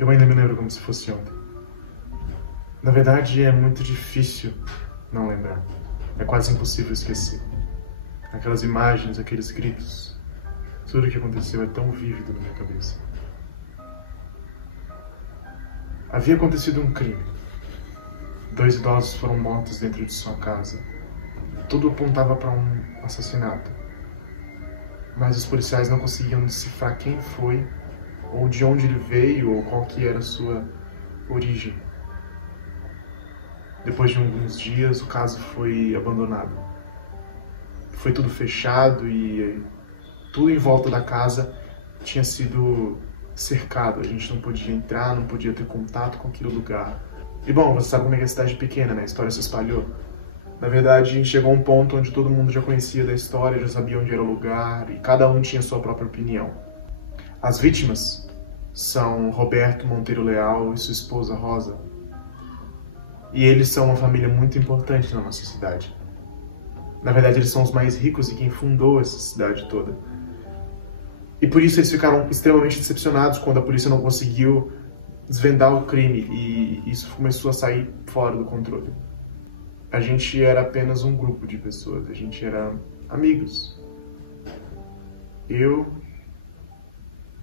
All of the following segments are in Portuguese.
Eu ainda me lembro como se fosse ontem. Na verdade, é muito difícil não lembrar. É quase impossível esquecer. Aquelas imagens, aqueles gritos, tudo o que aconteceu é tão vívido na minha cabeça. Havia acontecido um crime. 2 idosos foram mortos dentro de sua casa. Tudo apontava para um assassinato. Mas os policiais não conseguiam decifrar quem foi, ou de onde ele veio, ou qual que era a sua origem. Depois de alguns dias, o caso foi abandonado. Foi tudo fechado e tudo em volta da casa tinha sido cercado. A gente não podia entrar, não podia ter contato com aquele lugar. E bom, você sabe como é que é a cidade pequena, né? A história se espalhou. Na verdade, a gente chegou a um ponto onde todo mundo já conhecia da história, já sabia onde era o lugar, e cada um tinha sua própria opinião. As vítimas são Roberto Monteiro Leal e sua esposa Rosa. E eles são uma família muito importante na nossa cidade. Na verdade, eles são os mais ricos e quem fundou essa cidade toda. E por isso eles ficaram extremamente decepcionados quando a polícia não conseguiu desvendar o crime e isso começou a sair fora do controle. A gente era apenas um grupo de pessoas, a gente era amigos. Eu,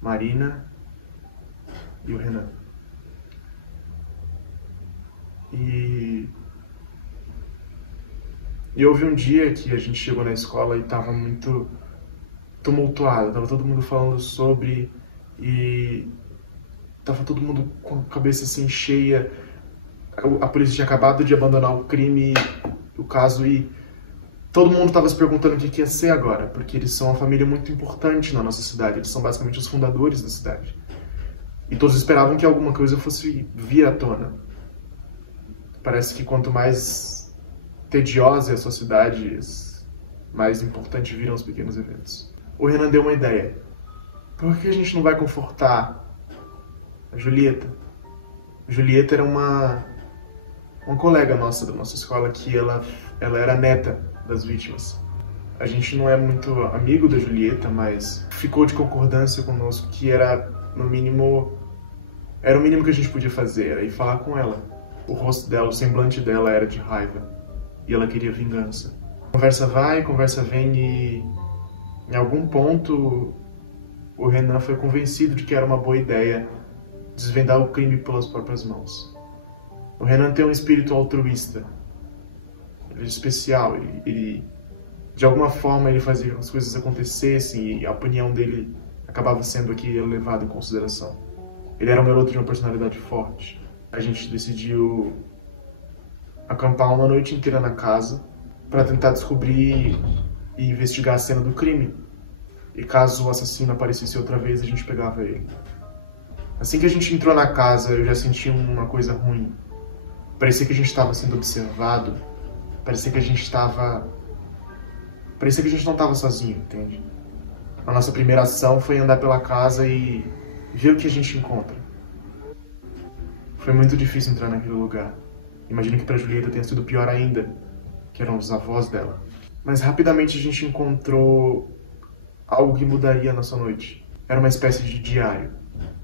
Marina e o Renan. E houve um dia que a gente chegou na escola e estava muito tumultuado, estava todo mundo falando sobre e estava todo mundo com a cabeça assim cheia. A polícia tinha acabado de abandonar o crime, o caso, e todo mundo estava se perguntando o que ia ser agora, porque eles são uma família muito importante na nossa cidade, eles são basicamente os fundadores da cidade. E todos esperavam que alguma coisa fosse vir à tona. Parece que quanto mais tediosa é a sua cidade, mais importante viram os pequenos eventos. O Renan deu uma ideia. Por que a gente não vai confortar a Julieta? A Julieta era uma colega nossa da nossa escola que ela era neta das vítimas. A gente não é muito amigo da Julieta, mas ficou de concordância conosco que era o mínimo que a gente podia fazer, era ir falar com ela. O rosto dela, o semblante dela era de raiva e ela queria vingança. Conversa vai, conversa vem e em algum ponto o Renan foi convencido de que era uma boa ideia desvendar o crime pelas próprias mãos. O Renan tem um espírito altruísta. Ele é especial, ele de alguma forma ele fazia que as coisas acontecessem e a opinião dele acabava sendo aqui levada em consideração. Ele era um garoto de uma personalidade forte. A gente decidiu acampar uma noite inteira na casa para tentar descobrir e investigar a cena do crime. E caso o assassino aparecesse outra vez, a gente pegava ele. Assim que a gente entrou na casa, eu já senti uma coisa ruim. Parecia que a gente estava sendo observado. Parecia que a gente não estava sozinho, entende? A nossa primeira ação foi andar pela casa e ver o que a gente encontra. Foi muito difícil entrar naquele lugar. Imagino que para Julieta tenha sido pior ainda, que eram os avós dela. Mas rapidamente a gente encontrou algo que mudaria a nossa noite. Era uma espécie de diário.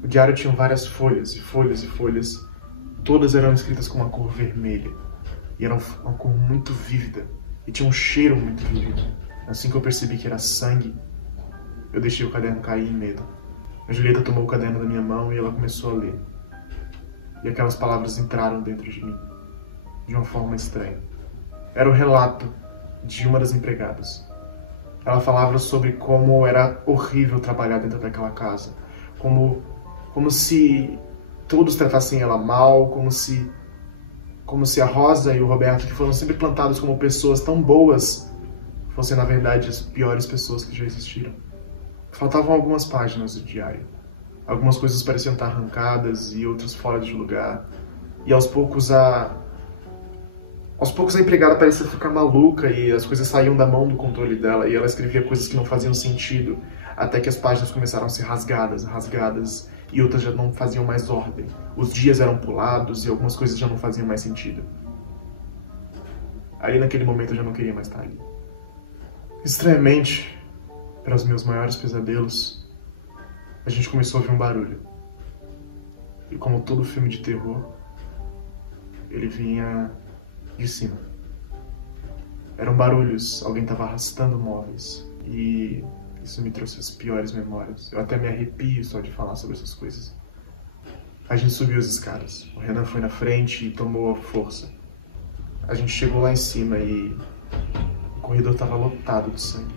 O diário tinha várias folhas e folhas e folhas. Todas eram escritas com uma cor vermelha. E era uma cor muito vívida. E tinha um cheiro muito vívido. Assim que eu percebi que era sangue, eu deixei o caderno cair em medo. A Julieta tomou o caderno da minha mão e ela começou a ler. E aquelas palavras entraram dentro de mim, de uma forma estranha. Era o relato de uma das empregadas. Ela falava sobre como era horrível trabalhar dentro daquela casa. Como se todos tratassem ela mal, como se a Rosa e o Roberto, que foram sempre plantados como pessoas tão boas, fossem na verdade as piores pessoas que já existiram. Faltavam algumas páginas do diário. Algumas coisas pareciam estar arrancadas e outras fora de lugar. E aos poucos a empregada parecia ficar maluca e as coisas saíam da mão do controle dela e ela escrevia coisas que não faziam sentido, até que as páginas começaram a ser rasgadas e outras já não faziam mais ordem. Os dias eram pulados e algumas coisas já não faziam mais sentido. Aí naquele momento eu já não queria mais estar ali. Estranhamente, para os meus maiores pesadelos, a gente começou a ouvir um barulho. E como todo filme de terror, ele vinha de cima. Eram barulhos, alguém estava arrastando móveis. E isso me trouxe as piores memórias. Eu até me arrepio só de falar sobre essas coisas. A gente subiu as escadas. O Renan foi na frente e tomou a força. A gente chegou lá em cima e o corredor estava lotado de sangue.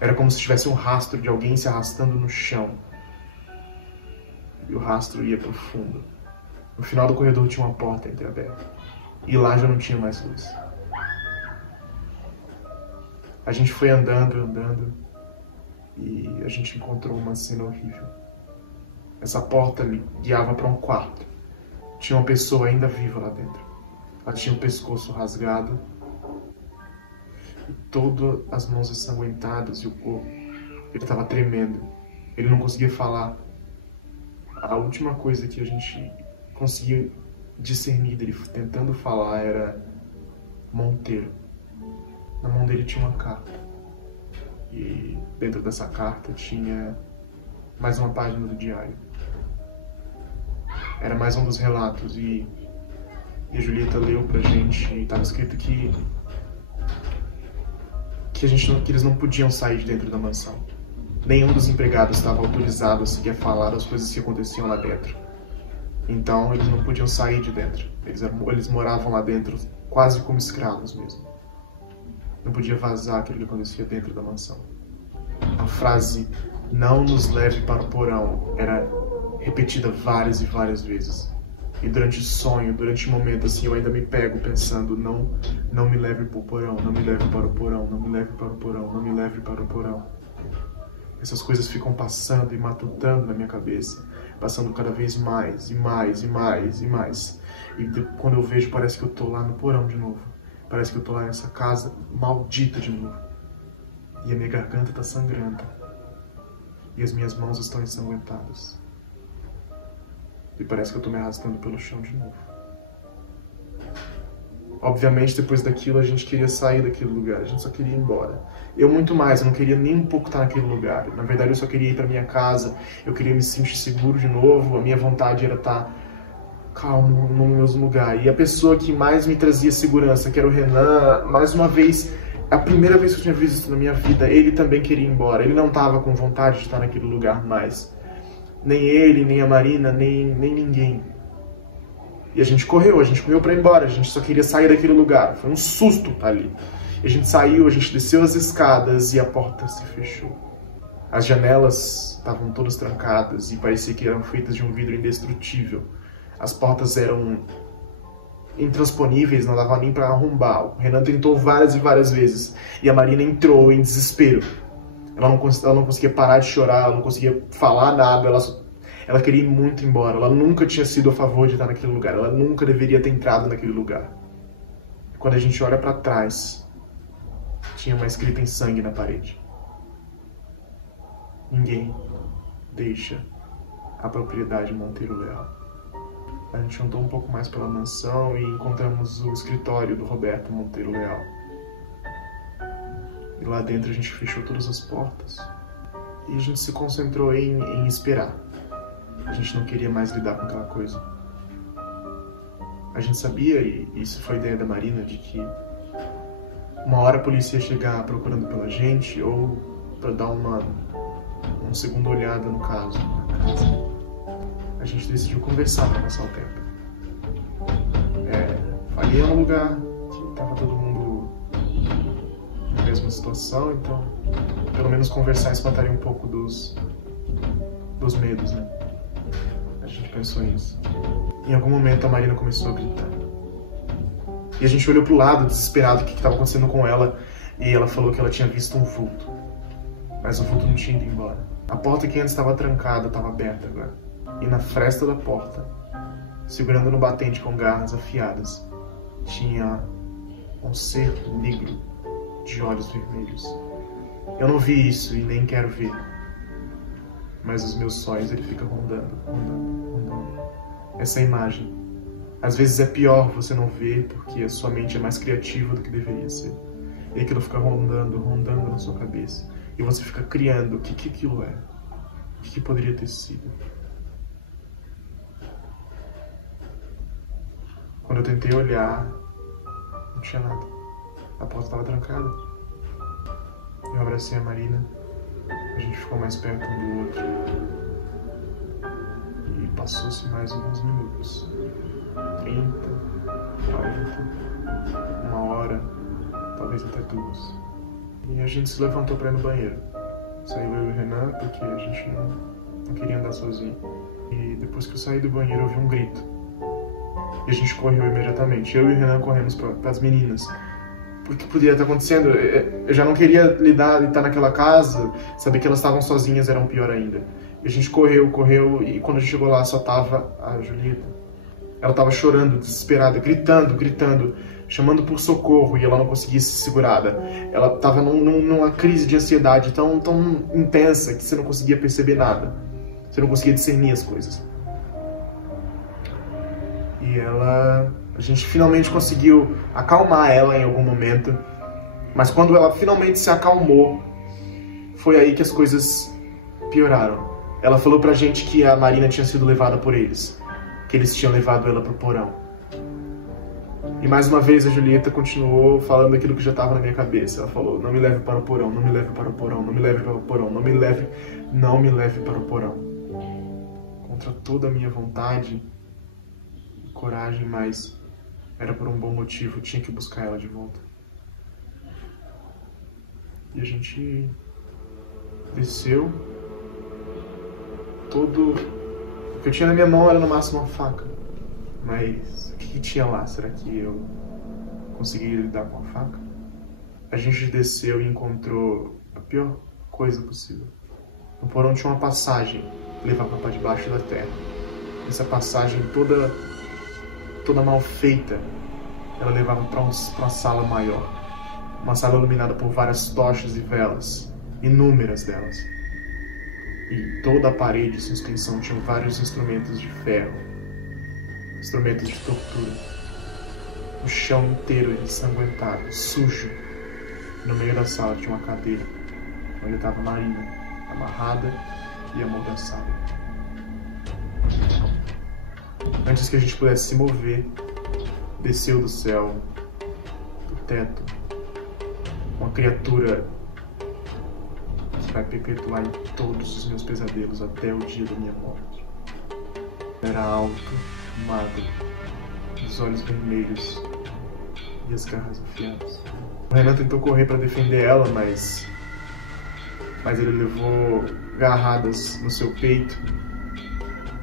Era como se tivesse um rastro de alguém se arrastando no chão. E o rastro ia pro fundo. No final do corredor tinha uma porta entreaberta. E lá já não tinha mais luz. A gente foi andando, e a gente encontrou uma cena horrível. Essa porta guiava para um quarto. Tinha uma pessoa ainda viva lá dentro. Ela tinha o pescoço rasgado, e todas as mãos ensanguentadas e o corpo. Ele estava tremendo. Ele não conseguia falar. A última coisa que a gente conseguia discernir dele tentando falar era Monteiro. Na mão dele tinha uma carta. E dentro dessa carta tinha mais uma página do diário. Era mais um dos relatos e a Julieta leu pra gente e estava escrito que eles não podiam sair de dentro da mansão. Nenhum dos empregados estava autorizado a seguir a falar das coisas que aconteciam lá dentro. Então eles não podiam sair de dentro. Eles moravam lá dentro quase como escravos mesmo. Não podia vazar aquilo que acontecia dentro da mansão. A frase "não nos leve para o porão" era repetida várias e várias vezes. E durante o sonho, durante o momento assim, eu ainda me pego pensando não me leve para o porão, não me leve para o porão, não me leve para o porão, não me leve para o porão. Essas coisas ficam passando e matutando na minha cabeça, passando cada vez mais e mais e mais e mais. E quando eu vejo, parece que eu tô lá no porão de novo. Parece que eu tô lá nessa casa maldita de novo. E a minha garganta tá sangrando. E as minhas mãos estão ensanguentadas. E parece que eu tô me arrastando pelo chão de novo. Obviamente, depois daquilo, a gente queria sair daquele lugar. A gente só queria ir embora. Eu muito mais, eu não queria nem um pouco estar naquele lugar. Na verdade, eu só queria ir pra minha casa. Eu queria me sentir seguro de novo. A minha vontade era estar calmo no mesmo lugar. E a pessoa que mais me trazia segurança, que era o Renan, mais uma vez, a primeira vez que eu tinha visto isso na minha vida, ele também queria ir embora. Ele não estava com vontade de estar naquele lugar mais. Nem ele, nem a Marina, nem ninguém. E a gente correu pra ir embora. A gente só queria sair daquele lugar. Foi um susto estar ali. E a gente saiu, a gente desceu as escadas e a porta se fechou. As janelas estavam todas trancadas e parecia que eram feitas de um vidro indestrutível. As portas eram intransponíveis, não dava nem para arrombar. O Renan tentou várias e várias vezes. E a Marina entrou em desespero. Ela não conseguia parar de chorar, ela não conseguia falar nada. Ela queria ir muito embora. Ela nunca tinha sido a favor de estar naquele lugar. Ela nunca deveria ter entrado naquele lugar. Quando a gente olha para trás, tinha uma escrita em sangue na parede. Ninguém deixa a propriedade Monteiro Leal. A gente andou um pouco mais pela mansão e encontramos o escritório do Roberto Monteiro Leal. E lá dentro a gente fechou todas as portas e a gente se concentrou em esperar. A gente não queria mais lidar com aquela coisa. A gente sabia, e isso foi ideia da Marina, de que uma hora a polícia ia chegar procurando pela gente ou para dar uma segunda olhada no caso, na casa. A gente decidiu conversar para passar o tempo. Ali é um lugar que estava todo mundo na mesma situação, então pelo menos conversar espantaria um pouco dos medos, né? A gente pensou nisso. Em algum momento a Marina começou a gritar. E a gente olhou pro lado, desesperado, o que estava acontecendo com ela, e ela falou que ela tinha visto um vulto. Mas o vulto não tinha ido embora. A porta que antes estava trancada estava aberta agora. E na fresta da porta, segurando no batente com garras afiadas, tinha um ser negro de olhos vermelhos. Eu não vi isso e nem quero ver. Mas os meus sonhos, ele fica rondando. Essa imagem. Às vezes é pior você não ver porque a sua mente é mais criativa do que deveria ser. E aquilo fica rondando na sua cabeça. E você fica criando o que aquilo é. O que poderia ter sido. Quando eu tentei olhar, não tinha nada. A porta estava trancada. Eu abracei a Marina, a gente ficou mais perto um do outro. E passou-se mais alguns minutos. 30, 40, 1 hora, talvez até 2. E a gente se levantou para ir no banheiro. Saiu eu e o Renan, porque a gente não queria andar sozinho. E depois que eu saí do banheiro, eu ouvi um grito. E a gente correu imediatamente. Eu e o Renan corremos para as meninas. O que podia estar acontecendo? Eu já não queria lidar e estar naquela casa. Saber que elas estavam sozinhas era um pior ainda. E a gente correu, e quando a gente chegou lá, só tava a Julieta. Ela estava chorando, desesperada, gritando, chamando por socorro, e ela não conseguia se segurar. Ela estava numa crise de ansiedade tão intensa que você não conseguia perceber nada. Você não conseguia discernir as coisas. E a gente finalmente conseguiu acalmar ela em algum momento. Mas quando ela finalmente se acalmou, foi aí que as coisas pioraram. Ela falou pra gente que a Marina tinha sido levada por eles. Que eles tinham levado ela pro porão. E mais uma vez a Julieta continuou falando aquilo que já estava na minha cabeça. Ela falou: não me leve para o porão, não me leve para o porão, não me leve para o porão, não me leve para o porão. Contra toda a minha vontade e coragem, mas era por um bom motivo, eu tinha que buscar ela de volta. E a gente desceu. O que eu tinha na minha mão era no máximo uma faca. Mas o que tinha lá? Será que eu conseguiria lidar com a faca? A gente desceu e encontrou a pior coisa possível. No porão tinha uma passagem que levava para debaixo da terra. Essa passagem toda mal feita, ela levava para uma sala maior. Uma sala iluminada por várias tochas e velas, inúmeras delas. E toda a parede, sem extensão, tinha vários instrumentos de ferro. Instrumentos de tortura. O chão inteiro ensanguentado, sujo. No meio da sala tinha uma cadeira, onde estava Marina, amarrada e amordaçada. Antes que a gente pudesse se mover, desceu do céu, do teto, uma criatura que vai perpetuar em todos os meus pesadelos até o dia da minha morte. Era alto, magro, os olhos vermelhos e as garras afiadas. O Renan tentou correr para defender ela, mas ele levou garradas no seu peito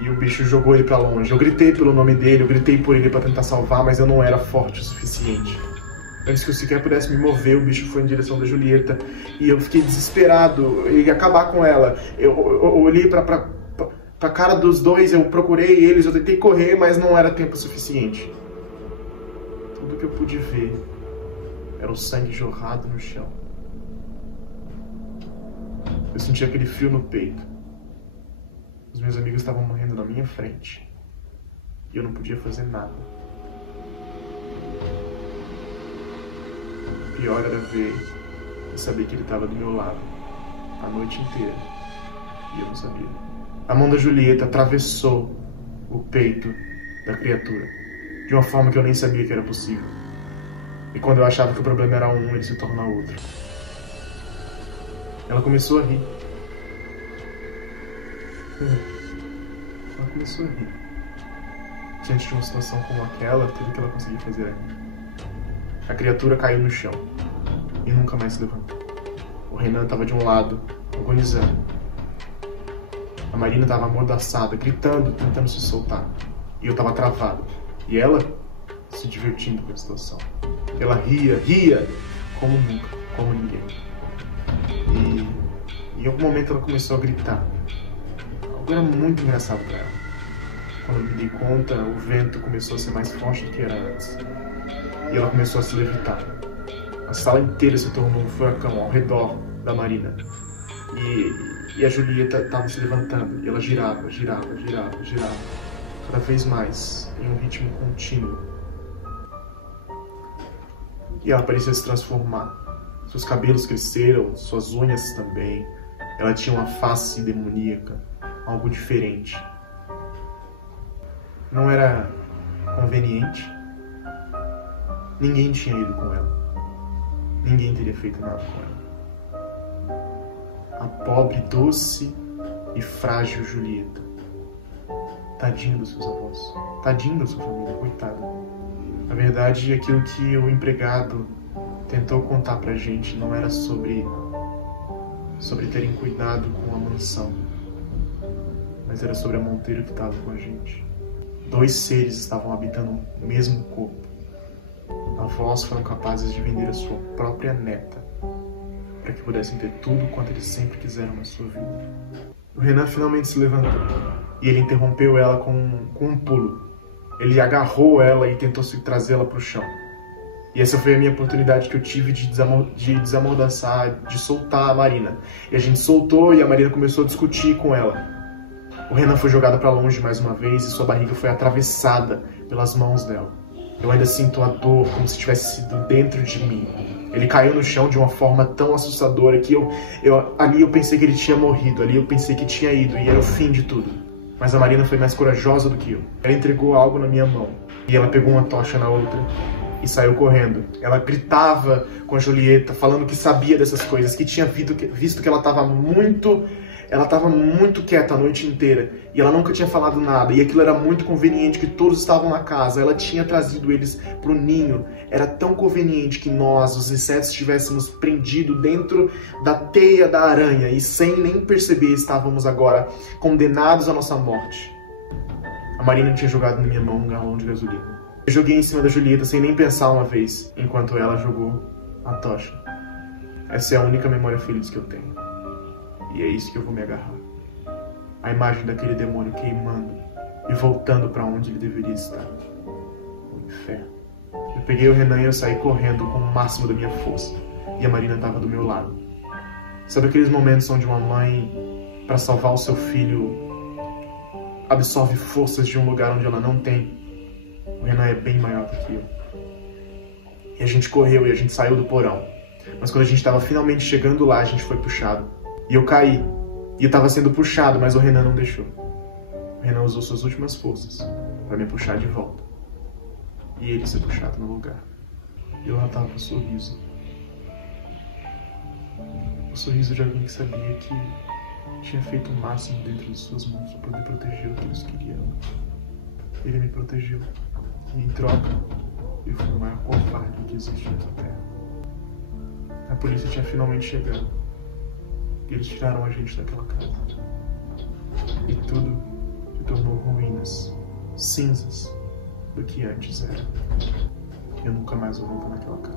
e o bicho jogou ele para longe. Eu gritei pelo nome dele, eu gritei por ele para tentar salvar, mas eu não era forte o suficiente. Antes que eu sequer pudesse me mover, o bicho foi em direção da Julieta e eu fiquei desesperado, eu ia acabar com ela. Eu olhei pra cara dos dois, eu procurei eles, eu tentei correr, mas não era tempo suficiente. Tudo que eu pude ver era o sangue jorrado no chão. Eu senti aquele frio no peito. Os meus amigos estavam morrendo na minha frente e eu não podia fazer nada. O pior era ver e saber que ele estava do meu lado a noite inteira e eu não sabia. A mão da Julieta atravessou o peito da criatura de uma forma que eu nem sabia que era possível. E quando eu achava que o problema era um, ele se torna outro. Ela começou a rir. Ela começou a rir. Diante de uma situação como aquela, tudo que ela conseguia fazer era rir. A criatura caiu no chão e nunca mais se levantou. O Renan estava de um lado, agonizando. A Marina estava amordaçada, gritando, tentando se soltar. E eu estava travado. E ela se divertindo com a situação. Ela ria, como nunca, como ninguém. E em algum momento ela começou a gritar. Algo era muito engraçado para ela. Quando eu me dei conta, o vento começou a ser mais forte do que era antes. E ela começou a se levitar. A sala inteira se tornou um furacão ao redor da Marina. E a Julieta estava se levantando. E ela girava. Cada vez mais, em um ritmo contínuo. E ela parecia se transformar. Seus cabelos cresceram, suas unhas também. Ela tinha uma face demoníaca, algo diferente. Não era conveniente, Ninguém tinha ido com ela. Ninguém teria feito nada com ela. A pobre, doce e frágil Julieta. Tadinho dos seus avós. Tadinho da sua família, coitada. Na verdade, aquilo que o empregado tentou contar pra gente não era sobre terem cuidado com a mansão, mas era sobre a Monteiro que estava com a gente. 2 seres estavam habitando o mesmo corpo. Avós foram capazes de vender a sua própria neta para que pudessem ter tudo quanto eles sempre quiseram na sua vida. O Renan finalmente se levantou e ele interrompeu ela com um pulo. Ele agarrou ela e tentou trazê-la para o chão. E essa foi a minha oportunidade que eu tive de desamordaçar, de soltar a Marina. E a gente soltou e a Marina começou a discutir com ela. O Renan foi jogado para longe mais uma vez e sua barriga foi atravessada pelas mãos dela. Eu ainda sinto a dor como se tivesse sido dentro de mim. Ele caiu no chão de uma forma tão assustadora que ali eu pensei que ele tinha morrido, ali eu pensei que tinha ido e era o fim de tudo. Mas a Marina foi mais corajosa do que eu. Ela entregou algo na minha mão e ela pegou uma tocha na outra e saiu correndo. Ela gritava com a Julieta, falando que sabia dessas coisas, que tinha visto que ela estava muito quieta a noite inteira e ela nunca tinha falado nada, e aquilo era muito conveniente que todos estavam na casa. Ela tinha trazido eles pro ninho. Era tão conveniente que nós, os insetos, estivéssemos prendidos dentro da teia da aranha e sem nem perceber estávamos agora condenados à nossa morte. A Marina tinha jogado na minha mão um galão de gasolina. Eu joguei em cima da Julieta sem nem pensar uma vez, enquanto ela jogou a tocha. Essa é a única memória feliz que eu tenho. E é isso que eu vou me agarrar. A imagem daquele demônio queimando e voltando para onde ele deveria estar. O inferno. Eu peguei o Renan e eu saí correndo com o máximo da minha força. E a Marina estava do meu lado. Sabe aqueles momentos onde uma mãe, para salvar o seu filho, absorve forças de um lugar onde ela não tem? O Renan é bem maior do que eu. E a gente correu e a gente saiu do porão. Mas quando a gente estava finalmente chegando lá, a gente foi puxado. E eu caí. E eu estava sendo puxado, mas o Renan não deixou. O Renan usou suas últimas forças para me puxar de volta. E ele ser puxado no lugar. E eu lá estava com um sorriso. O sorriso de alguém que sabia que tinha feito o máximo dentro de suas mãos para poder proteger o que eles queriam. Ele me protegeu. E em troca, eu fui o maior covarde que existe nessa terra. A polícia tinha finalmente chegado. E eles tiraram a gente daquela casa. E tudo se tornou ruínas, cinzas do que antes era. Eu nunca mais vou voltar naquela casa.